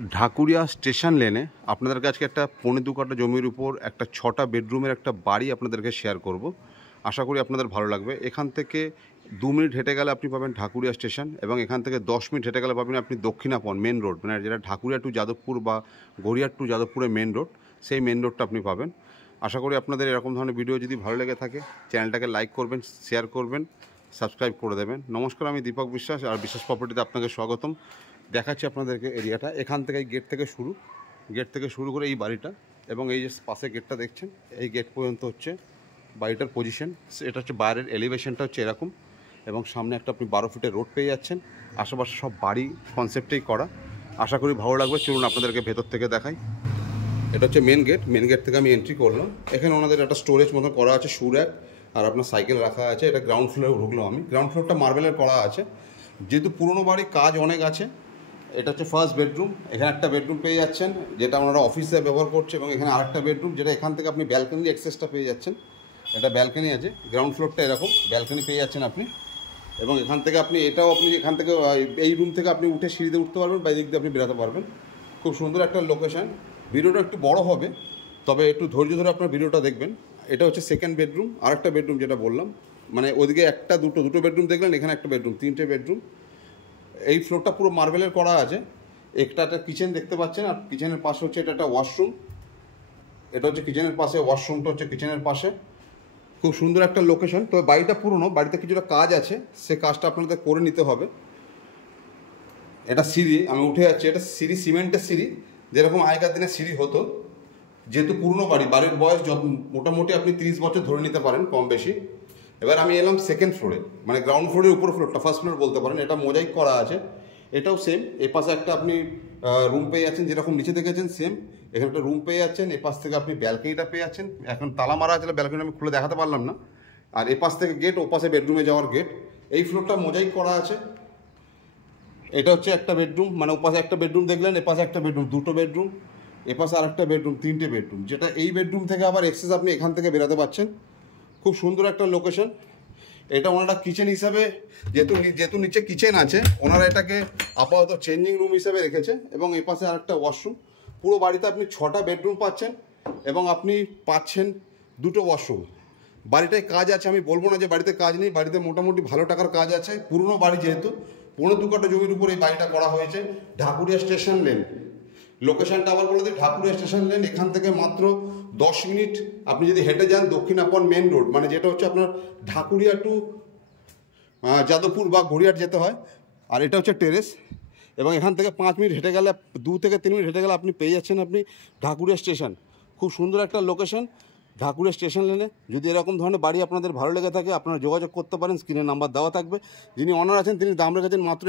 Dhakuria station লেনে আপনাদের কাছে একটা 2.25 কাঠা জমির উপর একটা 6টা বেডরুমের একটা বাড়ি আপনাদেরকে শেয়ার করব। আশা করি আপনাদের ভালো লাগবে। এখান থেকে 2 মিনিট হেঁটে গেলে আপনি পাবেন ঢাকুরিয়া স্টেশন, এবং এখান থেকে 10 মিনিট হেঁটে গেলে পাবেন আপনি দক্ষিণাপন মেন রোড, মানে যেটা ঢাকুরিয়া টু যাদবপুর বা গড়িয়ার টু যাদবপুরের মেন রোড, সেই মেন রোডটা আপনি পাবেন। আশা করি আপনাদের এরকম ধরনের ভিডিও যদি ভালো লেগে থাকে চ্যানেলটাকে লাইক করবেন, শেয়ার করবেন, সাবস্ক্রাইব করে দেবেন। নমস্কার, আমি দীপক বিশ্বাস, আর বিশ্বাস প্রপার্টিতে আপনাকে স্বাগতম। দেখাচ্ছি আপনাদেরকে এরিয়াটা। এখান থেকে গেট থেকে শুরু করে এই বাড়িটা, এবং এই যে পাশে গেটটা দেখছেন, এই গেট পর্যন্ত হচ্ছে বাড়িটার পজিশন। এটা হচ্ছে বাইরের এলিভেশনটা হচ্ছে এরকম, এবং সামনে একটা আপনি 12 ফিটের রোড পেয়ে যাচ্ছেন। আশেপাশে সব বাড়ি কনসেপ্টেই করা। আশা করি ভালো লাগবে। চলুন আপনাদেরকে ভেতর থেকে দেখাই। এটা হচ্ছে মেন গেট থেকে আমি এন্ট্রি করলাম। এখানে ওনাদের একটা স্টোরেজ মতো করা আছে, শু র্যাক আর আপনার সাইকেল রাখা আছে। এটা গ্রাউন্ড ফ্লোরে ঢুকলাম আমি। গ্রাউন্ড ফ্লোরটা মার্বেলের করা আছে, যেহেতু পুরনো বাড়ি কাজ অনেক আছে। এটা হচ্ছে ফার্স্ট বেডরুম। এখানে একটা বেডরুম পেয়ে যাচ্ছেন যেটা ওনারা অফিসে ব্যবহার করছে, এবং এখানে আরেকটা বেডরুম যেটা এখান থেকে আপনি ব্যালকনির অ্যাক্সেসটা পেয়ে যাচ্ছেন। এটা ব্যালকনি আছে, গ্রাউন্ড ফ্লোরটা এরকম ব্যালকনি পেয়ে যাচ্ছেন আপনি। এবং এখান থেকে আপনি এখান থেকে এই রুম থেকে আপনি উঠে সিঁড়িতে উঠতে পারবেন, বা এদিক দিয়ে আপনি বেরোতে পারবেন। খুব সুন্দর একটা লোকেশন। ভিডিওটা একটু বড় হবে, তবে একটু ধৈর্য ধরে আপনার ভিডিওটা দেখবেন। এটা হচ্ছে সেকেন্ড বেডরুম, আরেকটা বেডরুম যেটা বললাম, মানে ওদিকে দুটো বেডরুম দেখলেন, এখানে একটা বেডরুম, 3টে বেডরুম। এই ফ্লোরটা পুরো মার্বেলের করা আছে। একটা কিচেন দেখতে পাচ্ছেন, আর কিচেনের পাশে হচ্ছে এটা একটা ওয়াশরুম। এটা হচ্ছে কিচেনের পাশে, ওয়াশরুমটা হচ্ছে কিচেনের পাশে। খুব সুন্দর একটা লোকেশন। তবে বাড়িটা পুরনো, বাড়িতে কিছুটা কাজ আছে, সে কাজটা আপনাদের করে নিতে হবে। এটা সিঁড়ি, আমি উঠে যাচ্ছি। এটা সিঁড়ি, সিমেন্টের সিঁড়ি, যেরকম আগেকার দিনে সিঁড়ি হতো। যেহেতু পুরনো বাড়ির বয়স মোটামুটি আপনি 30 বছর ধরে নিতে পারেন, কম বেশি। এবার আমি এলাম সেকেন্ড ফ্লোরে, মানে গ্রাউন্ড ফ্লোরের উপর ফ্লোরটা, ফার্স্ট ফ্লোর বলতে পারেন। এটা মোজাইক করা আছে। এটাও সেম। এ পাশে একটা আপনি রুম পেয়ে যাচ্ছেন, যেরকম নিচে দেখেছেন সেম। এখানে একটা রুম পেয়ে যাচ্ছেন। এ পাশ থেকে আপনি ব্যালকনিটা পেয়ে যাচ্ছেন। এখন তালা মারা আছে, ব্যালকনি আমি খুলে দেখাতে পারলাম না। আর এ পাশ থেকে গেট, ও পাশে বেডরুমে যাওয়ার গেট। এই ফ্লোরটা মোজাইক করা আছে। এটা হচ্ছে একটা বেডরুম, মানে ও পাশে একটা বেডরুম দেখলেন, এ পাশে একটা বেডরুম, 2টো বেডরুম। এ পাশে আরেকটা বেডরুম, 3টে বেডরুম, যেটা এই বেডরুম থেকে আবার এক্সেস আপনি এখান থেকে বেরোতে পারছেন। খুব সুন্দর একটা লোকেশন। এটা ওনারা কিচেন হিসাবে, যেহেতু নিচে কিচেন আছে, ওনারা এটাকে আপাতত চেঞ্জিং রুম হিসাবে রেখেছে। এবং এ পাশে আরেকটা ওয়াশরুম। পুরো বাড়িতে আপনি 6টা বেডরুম পাচ্ছেন, এবং আপনি পাচ্ছেন 2টো ওয়াশরুম। বাড়িটায় কাজ আছে, আমি বলবো না যে বাড়িতে কাজ নেই। বাড়িতে মোটামুটি ভালো টাকার কাজ আছে। পুরনো বাড়ি, যেহেতু 2.25 কাঠা জমির উপর এই বাড়িটা করা হয়েছে। ঢাকুরিয়া স্টেশন লেন, লোকেশনটা আবার বলে দিই, ঢাকুরিয়া স্টেশন লেন। এখান থেকে মাত্র 10 মিনিট আপনি যদি হেঁটে যান, দক্ষিণাপন মেন রোড, মানে যেটা হচ্ছে আপনার ঢাকুরিয়া টু যাদবপুর বা গড়িয়ার যেতে হয়। আর এটা হচ্ছে টেরেস। এবং এখান থেকে 5 মিনিট হেঁটে গেলে, 2 থেকে 3 মিনিট হেঁটে গেলে আপনি পেয়ে যাচ্ছেন আপনি ঢাকুরিয়া স্টেশন। খুব সুন্দর একটা লোকেশন ঢাকুরিয়া স্টেশন লেনে। যদি এরকম ধরনের বাড়ি আপনাদের ভালো লেগে থাকে, আপনারা যোগাযোগ করতে পারেন। স্ক্রিনে নাম্বার দেওয়া থাকবে। যিনি অনার আছেন তিনি দাম রেখেছেন মাত্র